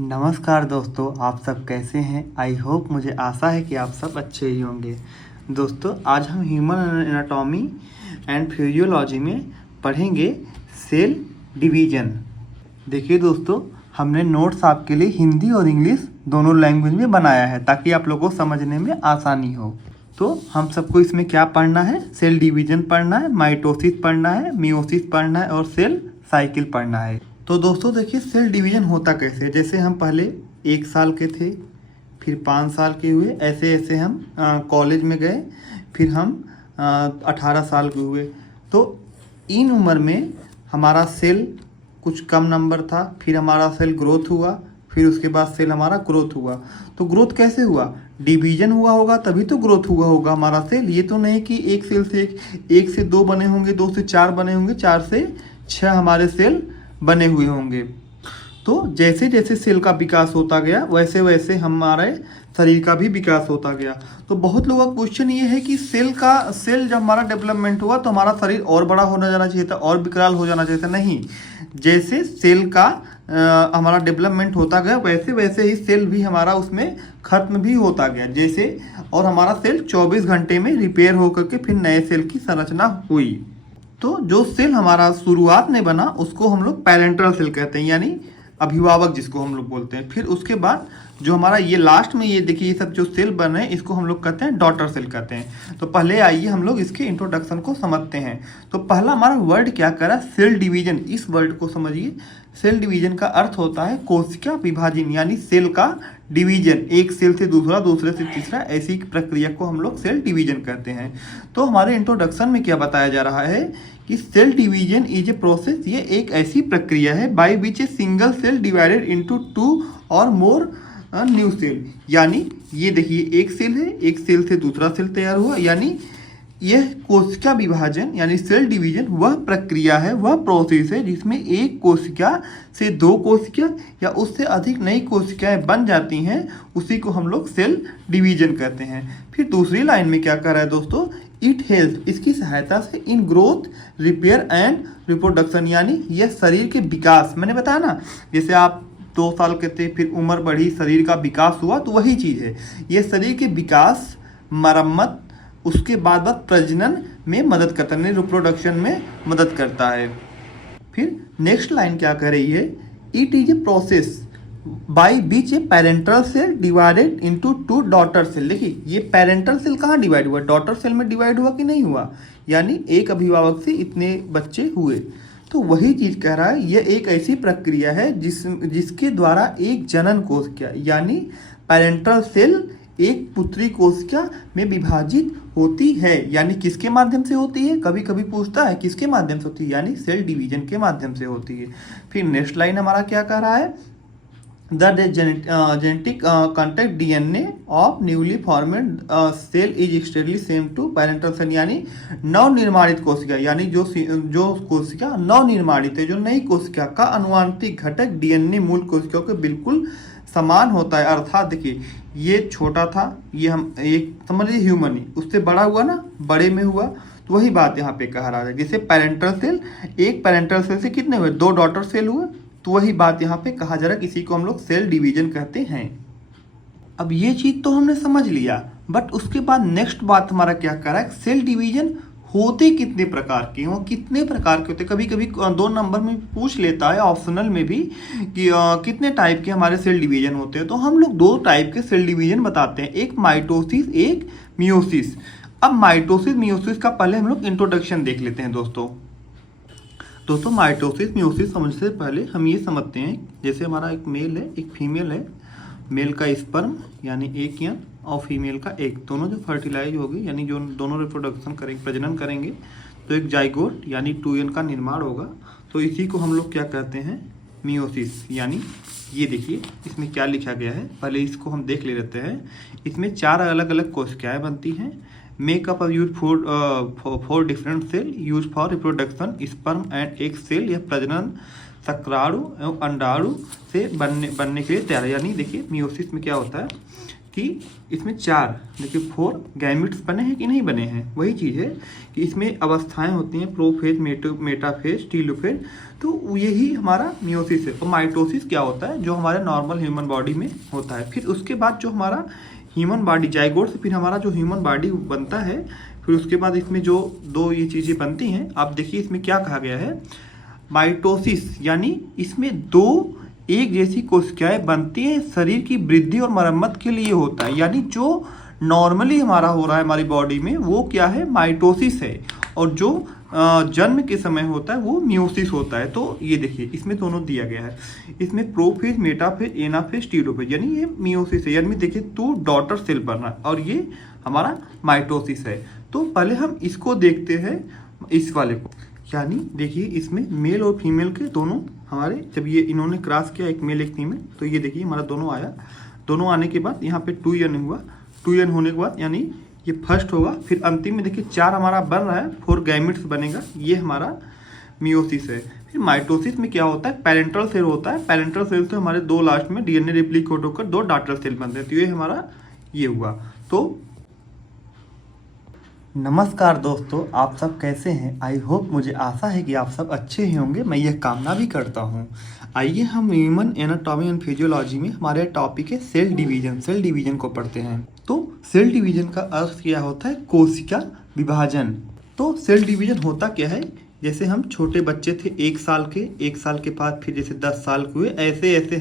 नमस्कार दोस्तों, आप सब कैसे हैं। आई होप, मुझे आशा है कि आप सब अच्छे ही होंगे। दोस्तों, आज हम ह्यूमन एनाटॉमी एंड फिजियोलॉजी में पढ़ेंगे सेल डिवीजन। देखिए दोस्तों, हमने नोट्स आपके लिए हिंदी और इंग्लिश दोनों लैंग्वेज में बनाया है ताकि आप लोगों को समझने में आसानी हो। तो हम सबको इसमें क्या पढ़ना है? सेल डिवीजन पढ़ना है, माइटोसिस पढ़ना है, मियोसिस पढ़ना है और सेल साइकिल पढ़ना है। तो दोस्तों देखिए, सेल डिवीजन होता कैसे है। जैसे हम पहले 1 साल के थे, फिर 5 साल के हुए, ऐसे ऐसे हम कॉलेज में गए, फिर हम 18 साल के हुए। तो इन उम्र में हमारा सेल कुछ कम नंबर था, फिर हमारा सेल ग्रोथ हुआ, फिर उसके बाद सेल हमारा ग्रोथ हुआ। तो ग्रोथ कैसे हुआ? डिवीजन हुआ होगा तभी तो ग्रोथ हुआ होगा हमारा सेल। ये तो नहीं कि एक सेल से एक से 2 बने होंगे, 2 से 4 बने होंगे, 4 से 6 हमारे सेल बने हुए होंगे। तो जैसे जैसे सेल का विकास होता गया वैसे वैसे हमारे शरीर का भी विकास होता गया। तो बहुत लोगों का क्वेश्चन ये है कि सेल जब हमारा डेवलपमेंट हुआ तो हमारा शरीर और बड़ा होना जाना चाहिए था और विकराल हो जाना चाहिए था। नहीं, जैसे सेल का हमारा डेवलपमेंट होता गया वैसे वैसे ही सेल भी हमारा उसमें खत्म भी होता गया। जैसे और हमारा सेल 24 घंटे में रिपेयर होकर के फिर नए सेल की संरचना हुई। तो जो सेल हमारा शुरुआत में बना उसको हम लोग पेरेंटल सेल कहते हैं, यानी अभिभावक जिसको हम लोग बोलते हैं। फिर उसके बाद जो हमारा ये लास्ट में ये देखिए, ये सब जो सेल बने इसको हम लोग कहते हैं डॉटर सेल कहते हैं। तो पहले आइए हम लोग इसके इंट्रोडक्शन को समझते हैं। तो पहला हमारा वर्ड क्या करा? Cell division. इस वर्ड को समझिए। सेल डिवीजन का अर्थ होता है कोशिका विभाजन, यानी सेल का डिवीजन, एक सेल से दूसरा, दूसरे से तीसरा, ऐसी प्रक्रिया को हम लोग सेल डिवीजन कहते हैं। तो हमारे इंट्रोडक्शन में क्या बताया जा रहा है कि cell division is a process, ये एक ऐसी प्रक्रिया है by which a single cell divided into 2 और मोर न्यू सेल। यानी ये देखिए, एक सेल है, एक सेल से दूसरा सेल तैयार हुआ, यानी यह कोशिका विभाजन यानी सेल डिवीजन वह प्रक्रिया है, वह प्रोसेस है जिसमें एक कोशिका से 2 कोशिका या उससे अधिक नई कोशिकाएं बन जाती हैं। उसी को हम लोग सेल डिवीजन कहते हैं। फिर दूसरी लाइन में क्या कर रहा है दोस्तों? इट हेल्प, इसकी सहायता से in growth, repair and reproduction, यानी यह शरीर के विकास, मैंने बताया ना, जैसे आप 2 साल के थे, फिर उम्र बढ़ी, शरीर का विकास हुआ, तो वही चीज़ है। यह शरीर के विकास, मरम्मत, उसके बाद प्रजनन में मदद करता है, रिप्रोडक्शन में मदद करता है। फिर नेक्स्ट लाइन क्या कह रही है? It is a process by which a parental cell divided into 2 daughter cell. देखिए, ये पेरेंटल सेल कहाँ डिवाइड हुआ? डॉटर सेल में डिवाइड हुआ कि नहीं हुआ? यानी एक अभिभावक से इतने बच्चे हुए। तो वही चीज कह रहा है, यह एक ऐसी प्रक्रिया है जिसके द्वारा एक जनन कोशिका यानी पेरेंटल सेल एक पुत्री कोशिका में विभाजित होती है। यानी किसके माध्यम से होती है? कभी कभी पूछता है किसके माध्यम से होती है, यानी सेल डिवीजन के माध्यम से होती है। फिर नेक्स्ट लाइन हमारा क्या कह रहा है? The genetic contact DNA of newly formed cell is extremely same to parental cell, यानी नवनिर्माणित कोशिका, यानी जो कोशिका नवनिर्माणित है, जो नई कोशिका का अनुवांशिक घटक डीएनए मूल कोशिकाओं के बिल्कुल समान होता है। अर्थात देखिए, ये छोटा था, ये हम एक समझ लीजिए ह्यूमन ही, उससे बड़ा हुआ ना, बड़े में हुआ। तो वही बात यहाँ पे कह रहा है, जैसे पेरेंटल सेल, एक पेरेंटल सेल से कितने हुए? 2 डॉटर सेल हुए। तो वही बात यहाँ पे कहा जा रहा है, किसी को हम लोग सेल डिवीजन कहते हैं। अब ये चीज तो हमने समझ लिया, बट उसके बाद नेक्स्ट बात हमारा क्या कर रहा है? सेल डिवीजन होते कितने प्रकार के हैं, कितने प्रकार के होते हैं। कभी कभी 2 नंबर में पूछ लेता है ऑप्शनल में भी कि कितने टाइप के हमारे सेल डिवीजन होते हैं। तो हम लोग 2 टाइप के सेल डिवीजन बताते हैं, एक माइटोसिस, एक मियोसिस। अब माइटोसिस मियोसिस का पहले हम लोग इंट्रोडक्शन देख लेते हैं दोस्तों। माइटोसिस मियोसिस समझने से पहले हम ये समझते हैं, जैसे हमारा एक मेल है, एक फीमेल है। मेल का स्पर्म यानी एक यन और फीमेल का एक, दोनों जो फर्टिलाइज होगी, यानी जो दोनों रिप्रोडक्शन करेंगे, प्रजनन करेंगे, तो एक जाइगोट यानी 2 यन का निर्माण होगा। तो इसी को हम लोग क्या कहते हैं? मियोसिस। यानी ये देखिए, इसमें क्या लिखा गया है, पहले इसको हम देख ले लेते हैं। इसमें 4 अलग अलग कोशिकाएं बनती हैं। Makeup of use four different cell use for reproduction, sperm and egg cell, यह प्रजनन शुक्राणु एवं अंडाणु से बनने के लिए तैयार है। यानी देखिए, मियोसिस में क्या होता है कि इसमें 4 देखिए 4 गैमेट्स बने हैं कि नहीं बने हैं। वही चीज़ है कि इसमें अवस्थाएं होती हैं, प्रोफेज, मेटाफेज, टीलोफेज। तो यही हमारा मियोसिस है। और माइटोसिस क्या होता है, जो हमारे नॉर्मल ह्यूमन बॉडी में होता है। फिर उसके बाद जो हमारा ह्यूमन बॉडी, जाइगोट से फिर हमारा जो ह्यूमन बॉडी बनता है, फिर उसके बाद इसमें जो 2 ये चीज़ें बनती हैं। आप देखिए इसमें क्या कहा गया है, माइटोसिस यानी इसमें 2 एक जैसी कोशिकाएं बनती है, शरीर की वृद्धि और मरम्मत के लिए होता है। यानी जो नॉर्मली हमारा हो रहा है हमारी बॉडी में, वो क्या है, माइटोसिस है। और जो जन्म के समय होता है वो मियोसिस होता है। तो ये देखिए इसमें दोनों दिया गया है। इसमें प्रोफेज, मेटाफेज, एनाफेज, टीलोफेज, यानी ये मियोसिस है। यानी देखिए 2 डॉटर सेल बनना है, और ये हमारा माइटोसिस है। तो पहले हम इसको देखते हैं, इस वाले को। यानी देखिए इसमें मेल और फीमेल के दोनों हमारे, जब ये इन्होंने क्रॉस किया, एक मेल एक फीमेल, तो ये देखिए हमारा दोनों आया। दोनों आने के बाद यहाँ पे 2n हुआ। 2n होने के बाद यानी ये फर्स्ट होगा। फिर अंतिम में देखिए 4 हमारा बन रहा है, 4 गैमेट्स बनेगा, ये हमारा मियोसिस है। फिर माइटोसिस में क्या होता है, पेरेंटल सेल होता है। पेरेंटल सेल से हमारे 2 लास्ट में डीएनए रिप्लिकेट होकर 2 डॉटर सेल बनते हैं। तो ये हमारा ये हुआ। तो नमस्कार दोस्तों, आप सब कैसे हैं। आई होप, मुझे आशा है कि आप सब अच्छे ही होंगे, मैं यह कामना भी करता हूं। आइए हम ह्यूमन एनाटॉमी एंड फिजियोलॉजी में हमारे टॉपिक है सेल डिवीजन। सेल डिवीजन को पढ़ते हैं। तो सेल डिवीजन का अर्थ क्या होता है, कोशिका विभाजन। तो सेल डिवीजन होता क्या है, जैसे हम छोटे बच्चे थे 1 साल के, 1 साल के बाद फिर जैसे 10 साल के हुए, ऐसे ऐसे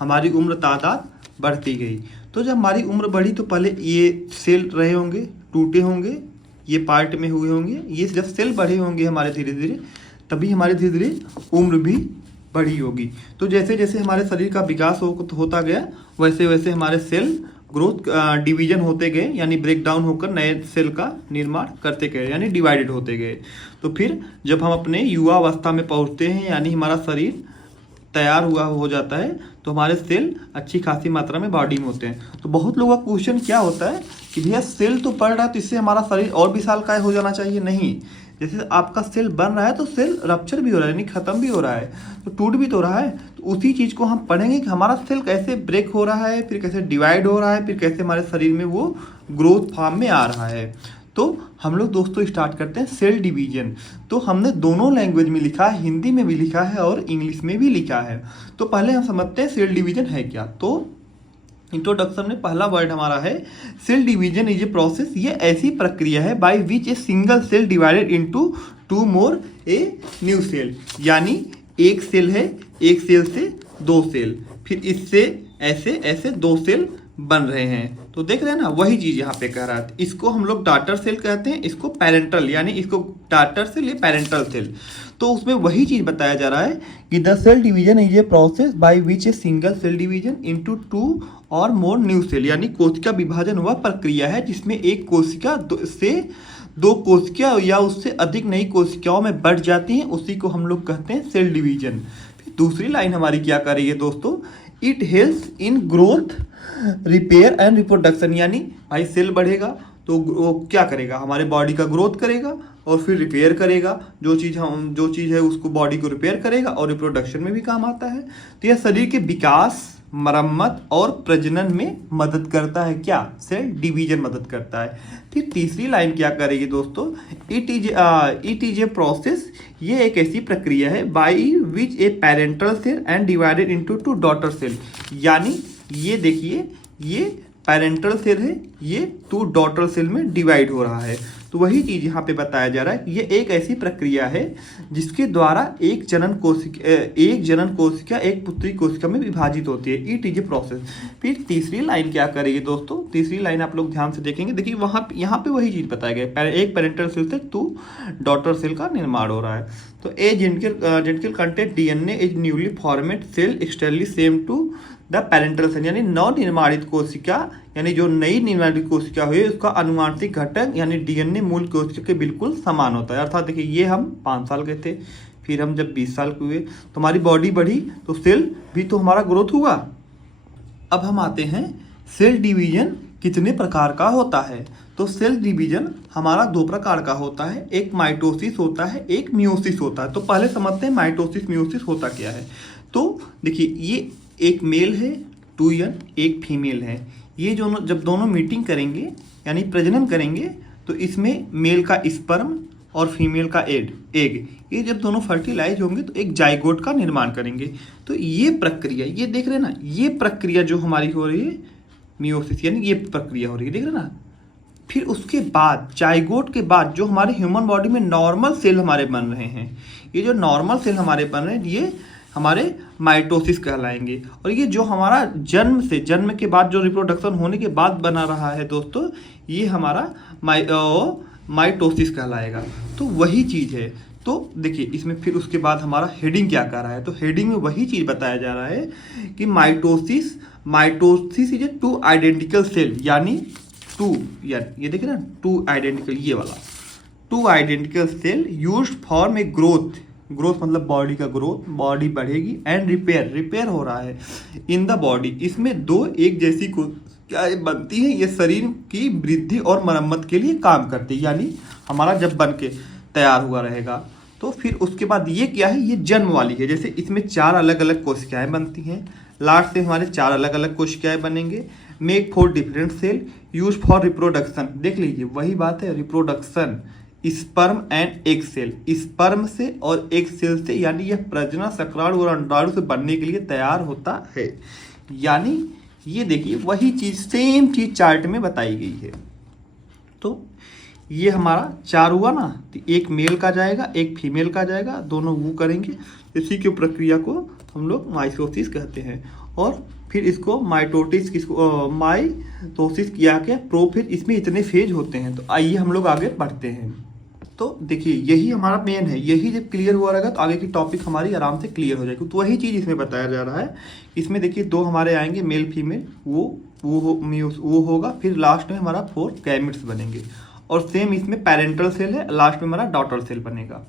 हमारी उम्र तादाद बढ़ती गई। तो जब हमारी उम्र बढ़ी तो पहले ये सेल रहे होंगे, टूटे होंगे, ये पार्ट में हुए होंगे। ये जब सेल बढ़े होंगे हमारे धीरे धीरे, तभी हमारे धीरे धीरे उम्र भी बढ़ी होगी। तो जैसे जैसे हमारे शरीर का विकास होता गया, वैसे वैसे हमारे सेल ग्रोथ डिवीजन होते गए, यानी ब्रेक डाउन होकर नए सेल का निर्माण करते गए, यानी डिवाइडेड होते गए। तो फिर जब हम अपने युवा अवस्था में पहुंचते हैं, यानी हमारा शरीर तैयार हुआ हो जाता है, तो हमारे सेल अच्छी खासी मात्रा में बॉडी में होते हैं। तो बहुत लोगों का क्वेश्चन क्या होता है कि भैया सेल तो बढ़ रहा है, तो इससे हमारा शरीर और विशालकाय हो जाना चाहिए। नहीं, जैसे आपका सेल बन रहा है तो सेल रप्चर भी हो रहा है, यानी खत्म भी हो रहा है, तो टूट भी तो रहा है। तो उसी चीज़ को हम पढ़ेंगे कि हमारा सेल कैसे ब्रेक हो रहा है, फिर कैसे डिवाइड हो रहा है, फिर कैसे हमारे शरीर में वो ग्रोथ फॉर्म में आ रहा है। तो हम लोग दोस्तों स्टार्ट करते हैं सेल डिवीजन। तो हमने दोनों लैंग्वेज में लिखा है, हिंदी में भी लिखा है और इंग्लिश में भी लिखा है। तो पहले हम समझते हैं सेल डिवीजन है क्या। तो इंट्रोडक्शन में पहला वर्ड हमारा है cell division is a process. ये ऐसी प्रक्रिया है by which a single cell divided into 2 more a new cell. यानी एक सेल है, एक सेल से 2 सेल, फिर इससे ऐसे ऐसे 2 सेल बन रहे हैं। तो देख रहे हैं ना, वही चीज यहाँ पे कह रहा है। इसको हम लोग डॉटर सेल कहते हैं, इसको पेरेंटल, यानी इसको डॉटर सेल, ये पेरेंटल सेल। तो उसमें वही चीज बताया जा रहा है कि the cell division is a process by which a single cell division into 2 और मोर न्यू सेल। यानी कोशिका विभाजन वह प्रक्रिया है जिसमें एक कोशिका से 2 कोशिका या उससे अधिक नई कोशिकाओं में बढ़ जाती हैं, उसी को हम लोग कहते हैं सेल डिवीजन। फिर दूसरी लाइन हमारी क्या कर रही है दोस्तों, it helps in growth, repair and reproduction. यानी भाई सेल बढ़ेगा तो वो क्या करेगा, हमारे बॉडी का ग्रोथ करेगा और फिर रिपेयर करेगा। जो चीज़ है उसको बॉडी को रिपेयर करेगा और रिप्रोडक्शन में भी काम आता है। तो यह शरीर के विकास, मरम्मत और प्रजनन में मदद करता है। क्या, सेल डिवीजन मदद करता है। फिर तीसरी लाइन क्या करेगी दोस्तों, इट इज ए प्रोसेस। ये एक ऐसी प्रक्रिया है by which a parental cell and divided into 2 daughter cell. यानी ये देखिए, ये पेरेंटल सेल है, ये 2 डॉटर सेल में डिवाइड हो रहा है। तो वही चीज यहाँ पे बताया जा रहा है कि ये एक ऐसी प्रक्रिया है जिसके द्वारा एक जनन कोशिका एक पुत्री कोशिका में विभाजित होती है। It is a process. फिर तीसरी लाइन क्या करेगी दोस्तों, तीसरी लाइन आप लोग ध्यान से देखेंगे। देखिए यहाँ पे वही चीज बताया गया, एक पेरेंटल सेल से 2 डॉटर सेल का निर्माण हो रहा है। तो a genetical content DNA is newly formed cell externally same to the parental cell. यानी नव निर्माणित कोशिका, यानी जो नई निर्माणित कोशिका हुई उसका अनुवांशिक घटक यानी डीएनए मूल कोशिका के बिल्कुल समान होता है। अर्थात देखिए ये हम 5 साल के थे, फिर हम जब 20 साल के हुए तो हमारी बॉडी बढ़ी, तो सेल भी तो हमारा ग्रोथ हुआ। अब हम आते हैं सेल डिवीजन कितने प्रकार का होता है। तो सेल डिवीजन हमारा 2 प्रकार का होता है, एक माइटोसिस होता है, एक मियोसिस होता है। तो पहले समझते हैं माइटोसिस मियोसिस होता क्या है। तो देखिए ये एक मेल है 2 यंग, एक फीमेल है। ये जब दोनों मीटिंग करेंगे यानी प्रजनन करेंगे तो इसमें मेल का स्पर्म और फीमेल का एग ये जब दोनों फर्टिलाइज होंगे तो एक जाइगोट का निर्माण करेंगे। तो ये प्रक्रिया, ये देख रहे हैं ना, ये प्रक्रिया जो हमारी हो रही है मियोसिस, यानी ये प्रक्रिया हो रही है, देख रहे हैं ना। फिर उसके बाद जाइगोट के बाद जो हमारे ह्यूमन बॉडी में नॉर्मल सेल हमारे बन रहे हैं, ये जो नॉर्मल सेल हमारे बन रहे हैं ये हमारे माइटोसिस कहलाएंगे। और ये जो हमारा जन्म के बाद जो रिप्रोडक्शन होने के बाद बना रहा है दोस्तों, ये हमारा माइटोसिस कहलाएगा। तो वही चीज़ है। तो देखिए इसमें फिर उसके बाद हमारा हेडिंग क्या कर रहा है, तो हेडिंग में वही चीज़ बताया जा रहा है कि mitosis is a 2 identical cell, यानी 2 ये देखिए ना 2 आइडेंटिकल, ये वाला 2 identical cell used form a growth मतलब बॉडी का ग्रोथ, बॉडी बढ़ेगी, एंड रिपेयर हो रहा है इन द बॉडी। इसमें 2 एक जैसी को क्या बनती है, ये शरीर की वृद्धि और मरम्मत के लिए काम करती है। यानी हमारा जब बन के तैयार हुआ रहेगा तो फिर उसके बाद ये क्या है, ये जन्म वाली है। जैसे इसमें 4 अलग अलग कोशिकाएं बनती हैं, लास्ट से हमारे 4 अलग अलग कोशिकाएं बनेंगे। Make 4 different cell use for reproduction, देख लीजिए वही बात है, reproduction sperm and egg cell, sperm से और एग सेल से, यानी यह प्रजनन शुक्राणु और अंडाणु से बनने के लिए तैयार होता है। यानी ये देखिए वही चीज़, सेम चीज़ चार्ट में बताई गई है। तो ये हमारा 4 हुआ ना, तो एक मेल का जाएगा, एक फीमेल का जाएगा, दोनों वो करेंगे। इसी की प्रक्रिया को हम लोग माइटोसिस कहते हैं। और फिर इसको माइटोसिस किया के फिर इसमें इतने फेज होते हैं। तो आइए हम लोग आगे बढ़ते हैं। तो देखिए यही हमारा मेन है, यही जब क्लियर हुआ रहेगा तो आगे की टॉपिक हमारी आराम से क्लियर हो जाएगी। तो वही चीज़ इसमें बताया जा रहा है। इसमें देखिए 2 हमारे आएंगे मेल फीमेल, वो होगा। फिर लास्ट में हमारा 4 गैमेट्स बनेंगे। और सेम इसमें पेरेंटल सेल है, लास्ट में हमारा डॉटर सेल बनेगा।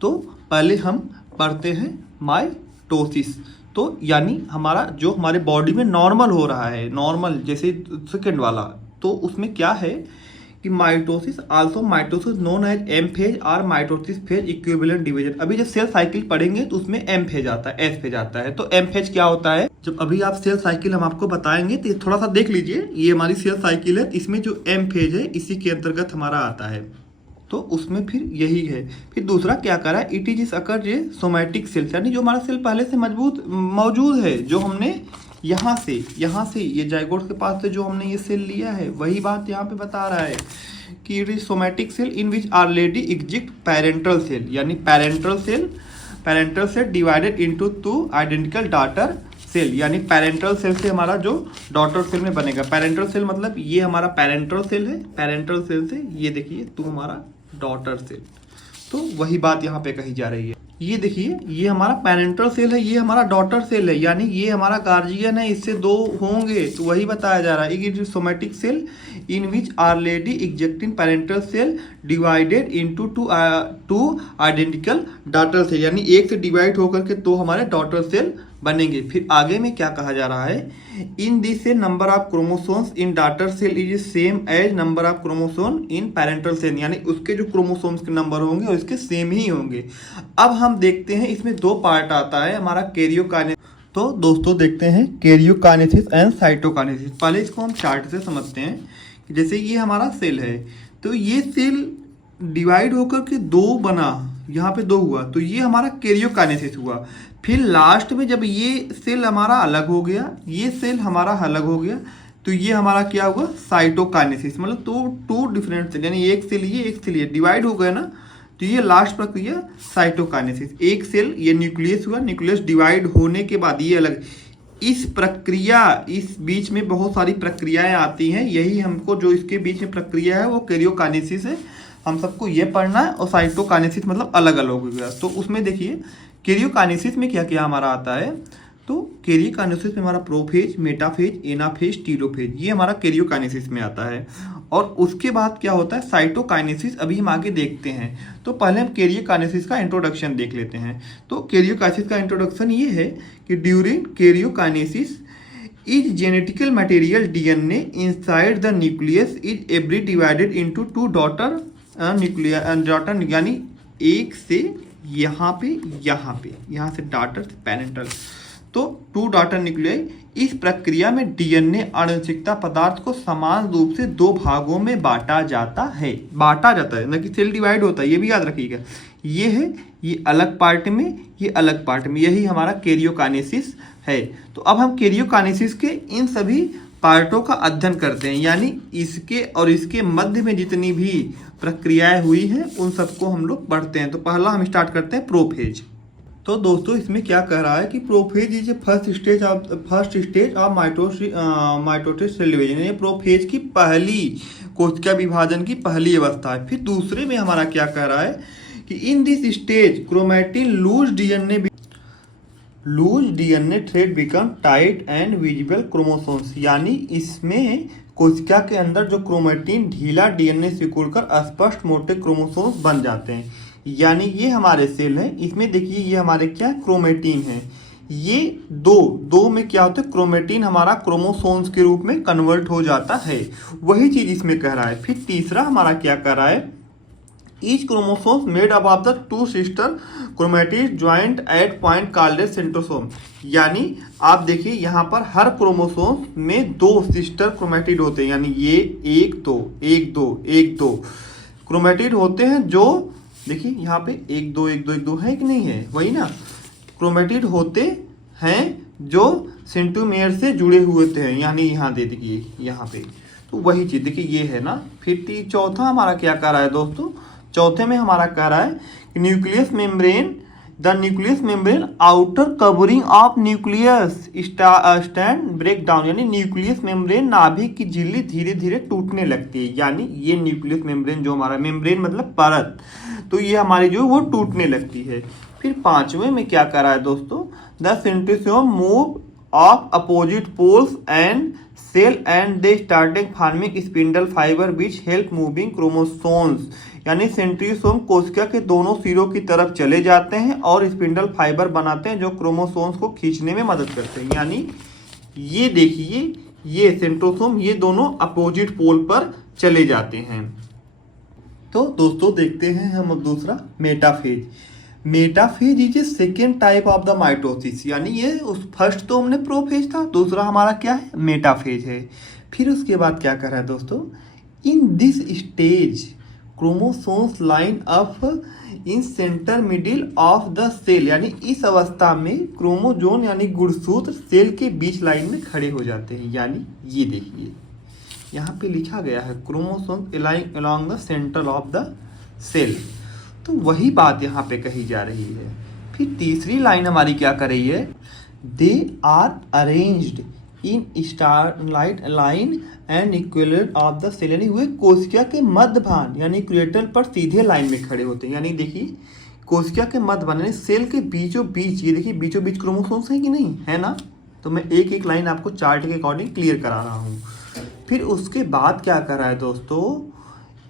तो पहले हम पढ़ते हैं माइटोसिस। तो यानी हमारा जो हमारे बॉडी में नॉर्मल हो रहा है, नॉर्मल जैसे सेकेंड वाला, तो उसमें क्या है कि mitosis also mitosis known as M phase और माइटोसिस फेज इक्विवेलेंट डिवीजन। अभी जब सेल साइकिल पढ़ेंगे तो उसमें एम फेज आता है, एस फेज आता है। तो एम फेज क्या होता है, जब अभी आप सेल साइकिल हम आपको बताएंगे तो थोड़ा सा देख लीजिए, ये हमारी सेल साइकिल है, इसमें जो एम फेज है इसी के अंतर्गत हमारा आता है। तो उसमें फिर यही है। फिर दूसरा क्या करा, it is occur J somatic cells, यानी जो हमारा सेल पहले से मौजूद है, जो हमने यहाँ से ये जाइगोट के पास से जो हमने ये सेल लिया है, वही बात यहाँ पे बता रहा है कि it is somatic cell in which already exist parental cell, यानी parental cell divided into 2 identical daughter cell, यानी पेरेंटल सेल से हमारा जो डॉटर सेल में बनेगा। पेरेंटल सेल मतलब ये हमारा पेरेंटल सेल है, पेरेंटल सेल से ये देखिए तो हमारा डॉटर सेल। तो वही बात यहाँ पे कही जा रही है। ये देखिए ये हमारा पेरेंटल सेल है, ये हमारा डॉटर सेल है, यानी ये हमारा गार्जियन है, इससे 2 होंगे। तो वही बताया जा रहा है, it is somatic cell in which already existing parental cell divided into 2 identical daughter cell, यानी एक से डिवाइड होकर के 2 हमारे डॉटर सेल बनेंगे। फिर आगे में क्या कहा जा रहा है, in this the number of chromosomes in daughter cell is same as number of chromosome in parental cell, यानी उसके जो क्रोमोसोम्स के नंबर होंगे और इसके सेम ही होंगे। अब हम देखते हैं इसमें 2 पार्ट आता है हमारा कैरियोकाइनेसिस। तो दोस्तों देखते हैं कैरियोकाइनेसिस एंड साइटोकाइनेसिस। पहले इसको हम चार्ट से समझते हैं कि जैसे ये हमारा सेल है, तो ये सेल डिवाइड होकर के 2 बना, यहाँ पे 2 हुआ, तो ये हमारा कैरियोकाइनेसिस हुआ। फिर लास्ट में जब ये सेल हमारा अलग हो गया, ये सेल हमारा अलग हो गया, तो ये हमारा क्या हुआ, साइटोकाइनेसिस। मतलब तो 2 डिफरेंट सेल, यानी एक सेल ये डिवाइड हो गया ना, तो ये लास्ट प्रक्रिया साइटोकाइनेसिस। एक सेल ये न्यूक्लियस हुआ, न्यूक्लियस डिवाइड होने के बाद ये अलग। इस बीच में बहुत सारी प्रक्रियाएं आती हैं, यही हमको जो इसके बीच में प्रक्रिया है वो कैरियोकाइनेसिस है, हम सबको ये पढ़ना है। और साइटोकाइनेसिस मतलब अलग अलग हो गया। तो उसमें देखिए कैरियोकाइनेसिस में क्या क्या हमारा आता है, तो कैरियोकाइनेसिस में हमारा प्रोफेज, मेटाफेज, एनाफेज, टीलोफेज, ये हमारा कैरियोकाइनेसिस में आता है। और उसके बाद क्या होता है साइटोकाइनेसिस, अभी हम आगे देखते हैं। तो पहले हम कैरियोकाइनेसिस का इंट्रोडक्शन देख लेते हैं। तो कैरियोकाइनेसिस का इंट्रोडक्शन ये है कि during karyokinesis is genetical material DNA inside the nucleus is every divided into 2 daughter daughter, यानी एक से यहाँ से डॉटर पेरेंटल। तो 2 डॉटर न्यूक्लियाई। इस प्रक्रिया में डीएनए अणुचिकता पदार्थ को समान रूप से 2 भागों में बांटा जाता है, न कि सेल डिवाइड होता है, ये भी याद रखिएगा। ये है, ये अलग पार्ट में, ये अलग पार्ट में, यही हमारा कैरियोकाइनेसिस है। तो अब हम कैरियोकाइनेसिस के इन सभी पार्टों का अध्ययन करते हैं, यानी इसके और इसके मध्य में जितनी भी प्रक्रियाएं हुई हैं उन सबको हम लोग पढ़ते हैं। तो पहला हम स्टार्ट करते हैं प्रोफेज। तो दोस्तों इसमें क्या कह रहा है कि prophase is first stage of mitosis cell division. ये प्रोफेज की पहली कोशिका विभाजन की पहली अवस्था है। फिर दूसरे में हमारा क्या कह रहा है कि in this stage chromatin loose DNA thread become tight and visible chromosomes, यानी इसमें कोशिका के अंदर जो क्रोमैटिन ढीला डीएनए सिकुड़कर स्पष्ट मोटे क्रोमोसोम्स बन जाते हैं। यानी ये हमारे सेल है, इसमें देखिए ये हमारे क्या क्रोमैटिन है, ये दो में क्या होता है, क्रोमैटिन हमारा क्रोमोसोम्स के रूप में कन्वर्ट हो जाता है। वही चीज इसमें कह रहा है। फिर तीसरा हमारा क्या कह रहा है, each chromosomes made up of the 2 sister chromatid joint at point called centrosome. यानी आप देखिए यहाँ पर हर क्रोमोसोम में 2 सिस्टर क्रोमैटिड होते हैं, यानी ये 1 2 1 2 1 2 क्रोमैटिड होते हैं, जो देखिए यहाँ पे 1 2 1 2 1 2 है कि नहीं है, वही ना, क्रोमैटिड होते हैं जो सेंट्रोमियर से जुड़े हुए थे, यानी यहाँ दे देखिए यहाँ पे, तो वही चीज देखिए ये है ना। फिर चौथा हमारा क्या कर रहा है दोस्तों, चौथे में हमारा कह रहा है कि nucleus membrane outer covering of nucleus stand break down, यानी न्यूक्लियस मेम्ब्रेन नाभिक की झिल्ली धीरे धीरे टूटने लगती है। यानी ये न्यूक्लियस मेम्ब्रेन जो हमारा मेम्ब्रेन मतलब परत, तो ये हमारी जो वो टूटने लगती है। फिर पांचवें में क्या कर रहा है दोस्तों, the centrosome move of opposite poles and cell and they starting forming spindle fibre which help moving chromosomes, यानी सेंट्रोसोम कोशिका के दोनों सिरों की तरफ चले जाते हैं और स्पिंडल फाइबर बनाते हैं जो क्रोमोसोम्स को खींचने में मदद करते हैं। यानी ये देखिए ये सेंट्रोसोम, ये दोनों अपोजिट पोल पर चले जाते हैं। तो दोस्तों देखते हैं हम अब दूसरा metaphase. Metaphase is a second type of the mitosis, यानी ये उस फर्स्ट तो हमने प्रोफेज था, दूसरा हमारा क्या है, मेटाफेज है। फिर उसके बाद क्या कर रहा है दोस्तों, in this stage chromosomes line up in centre middle of the cell, यानी इस अवस्था में क्रोमोजोन यानी गुणसूत्र सेल के बीच लाइन में खड़े हो जाते हैं। यानी ये देखिए यहाँ पे लिखा गया है chromosomes aligning along the centre of the cell, तो वही बात यहाँ पे कही जा रही है। फिर तीसरी लाइन हमारी क्या कर रही है, they are arranged in starlight line and इक्विलेट ऑफ द सेल, यानी वे कोशिका के मध्य भाग यानी इक्वेटर पर सीधे लाइन में खड़े होते हैं। यानी देखिए कोशिका के मध्य भाग यानी सेल के बीचों बीच, ये देखिए बीचों बीच क्रोमोसोम्स है कि नहीं है ना, तो मैं एक एक लाइन आपको चार्ट के अकॉर्डिंग क्लियर करा रहा हूँ। फिर उसके बाद क्या कर रहा है दोस्तों,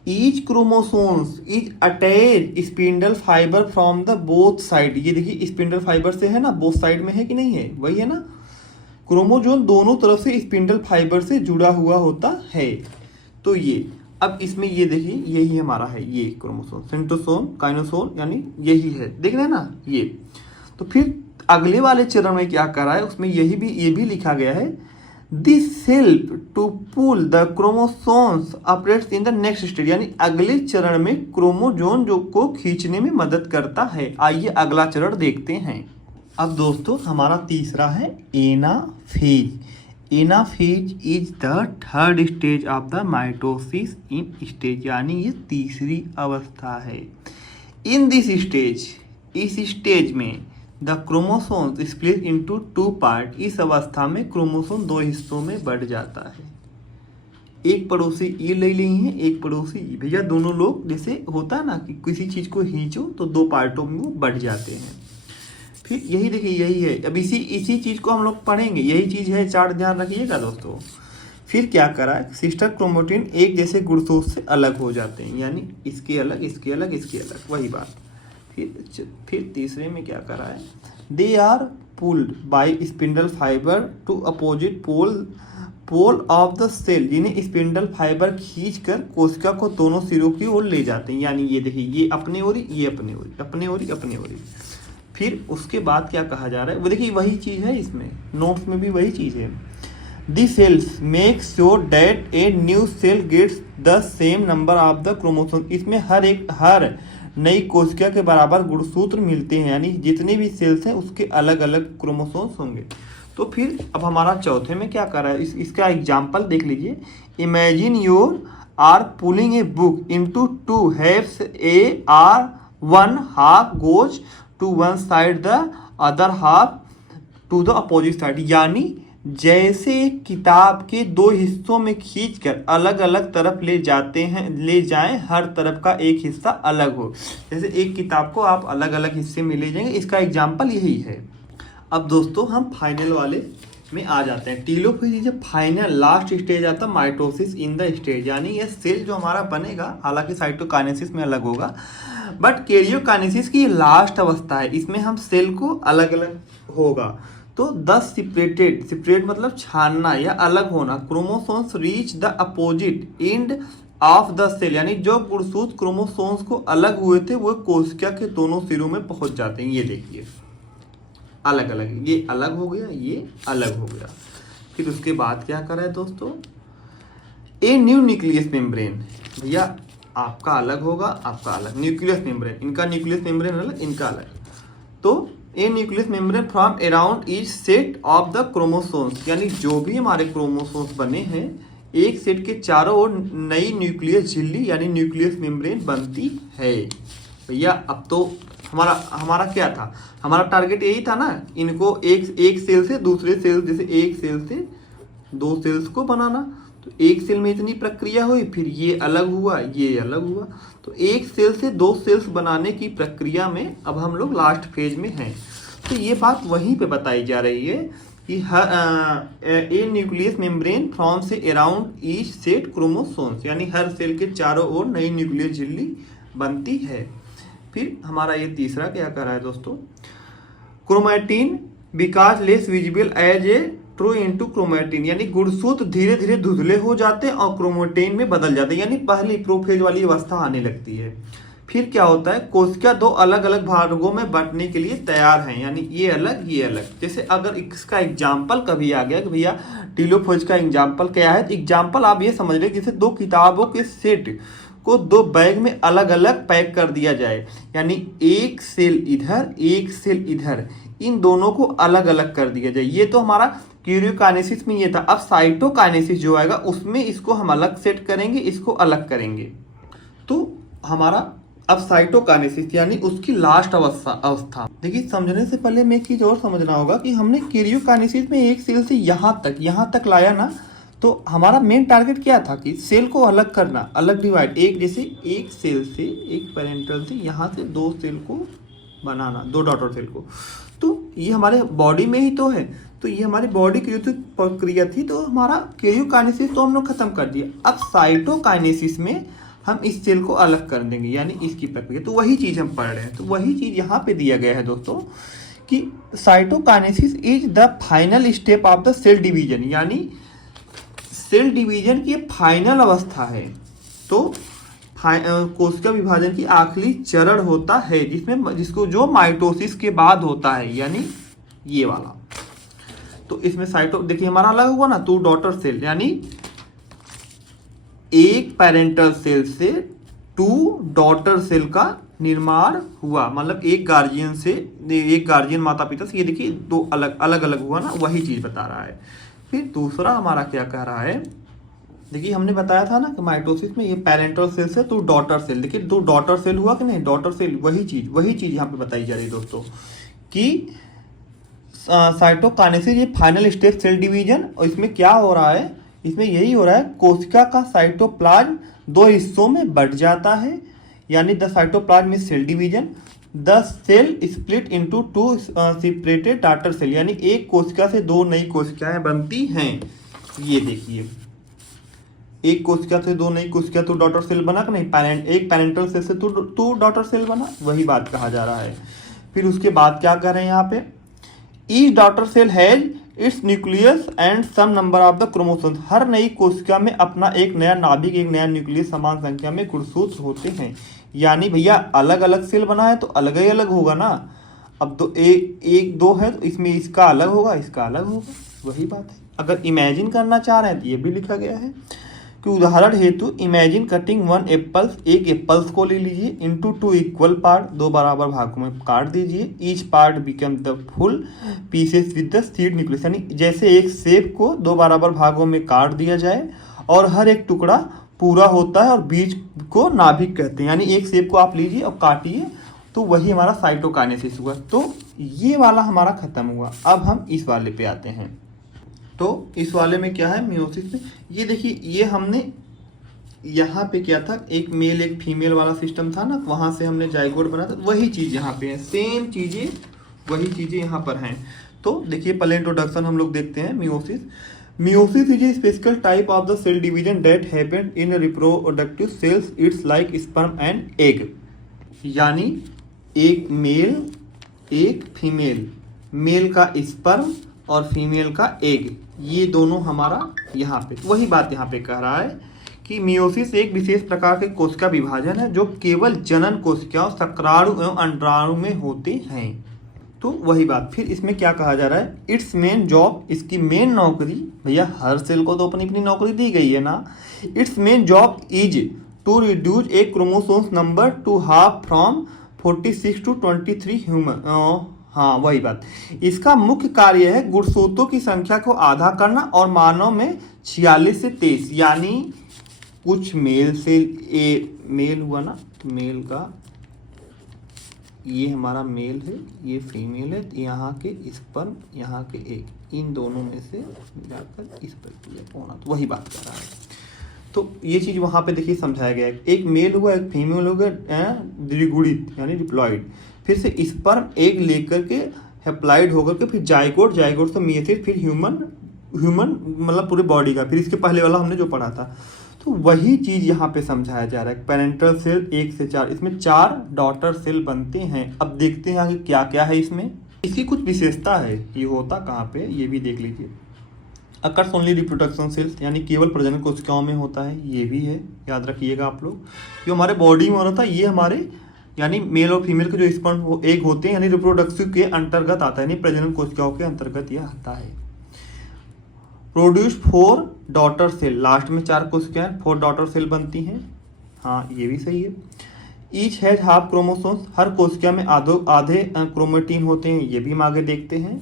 each chromosomes is attach spindle fibre from the both side, ये देखिए स्पिंडल फाइबर से है ना, बोथ साइड में है कि नहीं है, वही है ना, क्रोमोजोन दोनों तरफ से स्पिंडल फाइबर से जुड़ा हुआ होता है। तो ये अब इसमें ये देखिए यही हमारा है, ये क्रोमोसोम सेंट्रोसोम काइनोसोम, यानी यही है, देख रहे हैं ना ये। तो फिर अगले वाले चरण में क्या कर रहा है, उसमें ये भी लिखा गया है, this help to pull the chromosomes operates in the next stage, यानी अगले चरण में क्रोमोजोन जो को खींचने में मदद करता है। आइए अगला चरण देखते हैं। अब दोस्तों हमारा तीसरा है anaphase. Anaphase is the third stage of the mitosis in stage, यानी ये तीसरी अवस्था है। इन दिस स्टेज, इस स्टेज में the chromosome split into 2 part, इस अवस्था में क्रोमोसोम 2 हिस्सों में बढ़ जाता है। एक पड़ोसी ये ले ली है, एक पड़ोसी भैया, दोनों लोग जैसे होता है ना कि किसी चीज को खींचो तो 2 पार्टों में वो बढ़ जाते हैं। फिर यही देखिए यही है, अब इसी चीज को हम लोग पढ़ेंगे, यही चीज है, चार्ट ध्यान रखिएगा दोस्तों। फिर क्या करा है, सिस्टर क्रोमैटिन एक जैसे गुणसूत्र से अलग हो जाते हैं, यानी इसके अलग इसके अलग इसके अलग, वही बात। फिर तीसरे में क्या करा है, they are pulled by spindle fibre to opposite pole of the cell, जिन्हें स्पिंडल फाइबर खींचकर कोशिका को दोनों सिरों की ओर ले जाते हैं। यानी ये देखिए ये अपने ओर, ये अपने ओर, अपने ओर, अपने ओर। फिर उसके बाद क्या कहा जा रहा है वो देखिए, वही चीज़ है, इसमें नोट्स में भी वही चीज़ है। The cells make sure that a new cell gets the same number of the chromosome. इसमें हर नई कोशिका के बराबर गुणसूत्र मिलते हैं, यानी जितने भी सेल्स हैं उसके अलग अलग क्रोमोसोम्स होंगे। तो फिर अब हमारा चौथे में क्या कर रहा है, इसका एग्जाम्पल देख लीजिए। Imagine your are pulling a book into two halves, a are one half goes to one side, the other half to the opposite side. यानी जैसे एक किताब के दो हिस्सों में खींचकर अलग अलग तरफ ले जाएं, हर तरफ का एक हिस्सा अलग हो। जैसे एक किताब को आप अलग अलग हिस्से में ले जाएंगे, इसका एग्जाम्पल यही है। अब दोस्तों हम फाइनल वाले में आ जाते हैं। टेलोफेज जब फाइनल लास्ट स्टेज आता है माइटोसिस इन द स्टेज, यानी ये सेल जो हमारा बनेगा, हालांकि साइटोकाइनेसिस में अलग होगा, बट कैरियोकाइनेसिस की लास्ट अवस्था है, इसमें हम सेल को अलग अलग होगा। तो 10 सेपरेट मतलब छानना या अलग होना, chromosomes reach the opposite end of the cell, यानी जो गुणसूत्र क्रोमोसोम्स को अलग हुए थे वो कोशिका के दोनों सिरों में पहुंच जाते हैं। ये देखिए अलग अलग, ये अलग हो गया, ये अलग हो गया। फिर उसके बाद क्या कर रहा है दोस्तों, ए न्यू न्यूक्लियस मेम्ब्रेन, भैया आपका अलग होगा, आपका अलग न्यूक्लियस मेम्ब्रेन, इनका न्यूक्लियस मेम्ब्रेन अलग, इनका अलग। तो a nucleus membrane from around each set of the chromosomes, यानी जो भी हमारे क्रोमोसोम्स बने हैं एक सेट के चारों ओर नई न्यूक्लियस झिल्ली यानी न्यूक्लियस मेम्ब्रेन बनती है। भैया अब तो हमारा क्या था, हमारा टारगेट यही था ना, इनको एक सेल से दूसरे सेल, जैसे एक सेल से दो सेल्स को बनाना। तो एक सेल में इतनी प्रक्रिया हुई, फिर ये अलग हुआ, ये अलग हुआ। तो एक सेल से दो सेल्स बनाने की प्रक्रिया में अब हम लोग लास्ट फेज में हैं। तो ये बात वहीं पे बताई जा रही है कि ए न्यूक्लियस मेम्ब्रेन फ्रॉम से अराउंड ईच सेट क्रोमोसोम्स, यानी हर सेल के चारों ओर नई न्यूक्लियस झिल्ली बनती है। फिर हमारा ये तीसरा क्या कर रहा है दोस्तों, chromatin because less visible as a true into chromatin, यानी गुणसूत्र धीरे धीरे धुंधले हो जाते हैं और क्रोमैटिन में बदल जाते हैं, यानी पहली प्रोफेज वाली अवस्था आने लगती है। फिर क्या होता है, कोशिका दो अलग अलग भागों में बांटने के लिए तैयार हैं, यानी ये अलग ये अलग। जैसे अगर इसका एग्जाम्पल कभी आ गया कि भैया टेलोफेज का एग्जाम्पल क्या है, तो एग्जाम्पल आप ये समझ रहे जैसे दो किताबों के सेट को दो बैग में अलग अलग पैक कर दिया जाए, यानी एक सेल इधर एक सेल इधर, इन दोनों को अलग अलग कर दिया जाए। ये तो हमारा कैरियोकाइनेसिस में ये था। अब साइटोकाइनेसिस जो आएगा उसमें इसको हम अलग सेट करेंगे, इसको अलग करेंगे। तो हमारा अब साइटोकाइनेसिस यानी उसकी लास्ट अवस्था देखिए, समझने से पहले मैं एक चीज और समझना होगा कि हमने कैरियोकाइनेसिस में एक सेल से यहाँ तक लाया ना, तो हमारा मेन टारगेट क्या था कि सेल को अलग करना, अलग डिवाइड, एक जैसे एक सेल से, एक पेरेंटल से यहाँ से दो सेल को बनाना, दो डॉटर सेल को। तो ये हमारे बॉडी में ही तो है, तो ये हमारी बॉडी की जो प्रक्रिया थी, तो हमारा कैरियोकाइनेसिस तो हम लोग खत्म कर दिया। अब साइटोकाइनेसिस में हम इस सेल को अलग कर देंगे, यानी इसकी प्रक्रिया। तो वही चीज़ हम पढ़ रहे हैं, तो वही चीज़ यहाँ पे दिया गया है दोस्तों कि cytokinesis is the final step of the cell division, यानी सेल डिवीजन की फाइनल अवस्था है। तो कोशिका विभाजन की आखिरी चरण होता है जिसको जो माइटोसिस के बाद होता है, यानी ये वाला। तो इसमें देखिए हमारा अलग हुआ ना, टू डॉटर सेल, यानी एक पेरेंटल सेल से टू डॉटर सेल का निर्माण हुआ, मतलब एक गार्जियन माता पिता से, ये देखिए दो अलग हुआ ना, वही चीज बता रहा है। फिर दूसरा हमारा क्या कह रहा है, देखिए हमने बताया था ना कि माइटोसिस में ये पेरेंटल सेल से टू डॉटर सेल, देखिए दो डॉटर सेल हुआ कि नहीं, डॉटर सेल, वही चीज यहाँ पे बताई जा रही है दोस्तों कि साइटोकाइनेसिस ये फाइनल स्टेप सेल डिवीजन। और इसमें क्या हो रहा है, इसमें यही हो रहा है, कोशिका का साइटोप्लाज्म दो हिस्सों में बढ़ जाता है, यानी the cytoplasm is cell division, the cell split into two separated daughter cell, यानी एक कोशिका से दो नई कोशिकाएं बनती हैं। ये देखिए एक कोशिका से दो नई कोशिका तो डॉटर सेल बना कि नहीं, एक पेरेंटल सेल से टू डॉटर सेल बना, वही बात कहा जा रहा है। फिर उसके बाद क्या कर रहे हैं यहाँ पे, each daughter cell has its nucleus and same number of the chromosomes, हर नई कोशिका में अपना एक नया नाभिक, एक नया न्यूक्लियस, समान संख्या में गुणसूत्र होते हैं। यानी भैया अलग अलग सेल बना है तो अलग ही अलग होगा ना। अब दो एक दो है तो इसमें इसका अलग होगा, इसका अलग होगा, वही बात है। अगर इमेजिन करना चाह रहे हैं तो ये भी लिखा गया है कि उदाहरण हेतु इमेजिन कटिंग वन एप्पल्स, एक एप्पल्स को ले लीजिए, इनटू टू इक्वल पार्ट, दो बराबर भागों में काट दीजिए, each part become the full pieces with the seed nucleus, यानी जैसे एक सेब को दो बराबर भागों में काट दिया जाए और हर एक टुकड़ा पूरा होता है और बीज को नाभिक कहते हैं। यानी एक सेब को आप लीजिए और काटिए तो वही हमारा साइटोकाइनेसिस हुआ। तो ये वाला हमारा खत्म हुआ। अब हम इस वाले पे आते हैं। तो इस वाले में क्या है, मियोसिस में ये देखिए, ये हमने यहाँ पे क्या था, एक मेल एक फीमेल वाला सिस्टम था ना, वहाँ से हमने जाइगोट बना था, वही चीज़ यहाँ पे है, सेम चीज़ें वही चीज़ें यहाँ पर हैं। तो देखिए पहले इंट्रोडक्शन हम लोग देखते हैं। Meiosis, meiosis is a special type of the cell division that happened in reproductive cells, it's like sperm and egg. यानी एक मेल एक फीमेल, मेल का स्पर्म और फीमेल का एग, ये दोनों हमारा यहाँ पे वही बात यहाँ पे कह रहा है कि मियोसिस एक विशेष प्रकार के कोशिका विभाजन है जो केवल जनन कोशिकाओं, शुक्राणु एवं अंडाणु में होते हैं। तो वही बात, फिर इसमें क्या कहा जा रहा है, इट्स मेन जॉब, इसकी मेन नौकरी, भैया हर सेल को तो अपनी अपनी नौकरी दी गई है ना। It's main job is to reduce a chromosomes number to half from 46 to 23 human. हाँ वही बात, इसका मुख्य कार्य है गुणसूत्रों की संख्या को आधा करना और मानव में 46 से 23, यानी कुछ मेल से मेल हुआ ना, मेल का ये हमारा मेल है, ये फीमेल है, यहाँ के स्पर्म यहाँ के एग, इन दोनों में से मिलाकर इस प्रक्रिया को होना, तो वही बात कर रहा है। तो ये चीज़ वहाँ पे देखिए समझाया गया है, एक मेल हुआ एक फीमेल हो गया द्विगुणित यानी डिप्लॉइड, फिर से स्पर्म एग लेकर के हैप्लाइड होकर के फिर जाइगोट, जाइगोट से मियोसिस, फिर ह्यूमन मतलब पूरे बॉडी का, फिर इसके पहले वाला हमने जो पढ़ा था। तो वही चीज़ यहाँ पे समझाया जा रहा है। पेरेंटल सेल 1 से 4, इसमें 4 डॉटर सेल बनते हैं। अब देखते हैं आगे क्या क्या है इसमें, इसकी कुछ विशेषता है, ये होता कहाँ पे ये भी देख लीजिए। अकर्स ओनली रिप्रोडक्शन सेल्स, यानी केवल प्रजनन कोशिकाओं में होता है, ये भी है, याद रखिएगा आप लोग। जो हमारे बॉडी में हो रहा था ये हमारे यानी मेल और फीमेल के जो स्पर्म एग होते हैं यानी रिप्रोडक्टिव के अंतर्गत आता है, यानी प्रजनन कोशिकाओं के अंतर्गत यह आता है। प्रोड्यूस 4 डॉटर सेल, लास्ट में 4 कोशिकाएं 4 डॉटर सेल बनती हैं, हाँ ये भी सही है। ईच हैज हाफ क्रोमोसोम्स, हर कोशिका में आधे क्रोमेटिन होते हैं, ये भी हम आगे देखते हैं।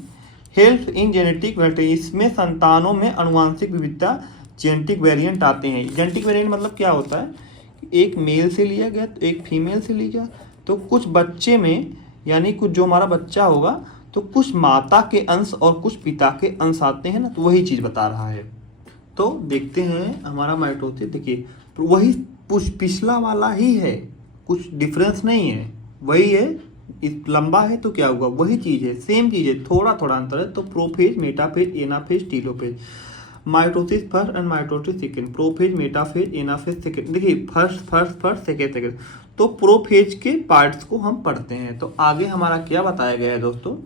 हेल्प इन जेनेटिक वेरिएंट, इसमें संतानों में अनुवांशिक विविधता जेनेटिक वेरिएंट आते हैं। जेनेटिक वेरिएंट मतलब क्या होता है, एक मेल से लिया गया तो एक फीमेल से लिया, तो कुछ बच्चे में यानी कुछ जो हमारा बच्चा होगा तो कुछ माता के अंश और कुछ पिता के अंश आते हैं ना, तो वही चीज़ बता रहा है। तो देखते हैं हमारा माइटोसिस, देखिए वही पिछला वाला ही है, कुछ डिफरेंस नहीं है, वही है, लंबा है तो क्या हुआ, वही चीज़ है, सेम चीज़ है, थोड़ा थोड़ा अंतर है। तो prophase, metaphase, anaphase, telophase. Mitosis first and mitosis second, prophase, metaphase, anaphase second. देखिए फर्स्ट सेकेंड। तो प्रोफेज के पार्ट्स को हम पढ़ते हैं। तो आगे हमारा क्या बताया गया है दोस्तों,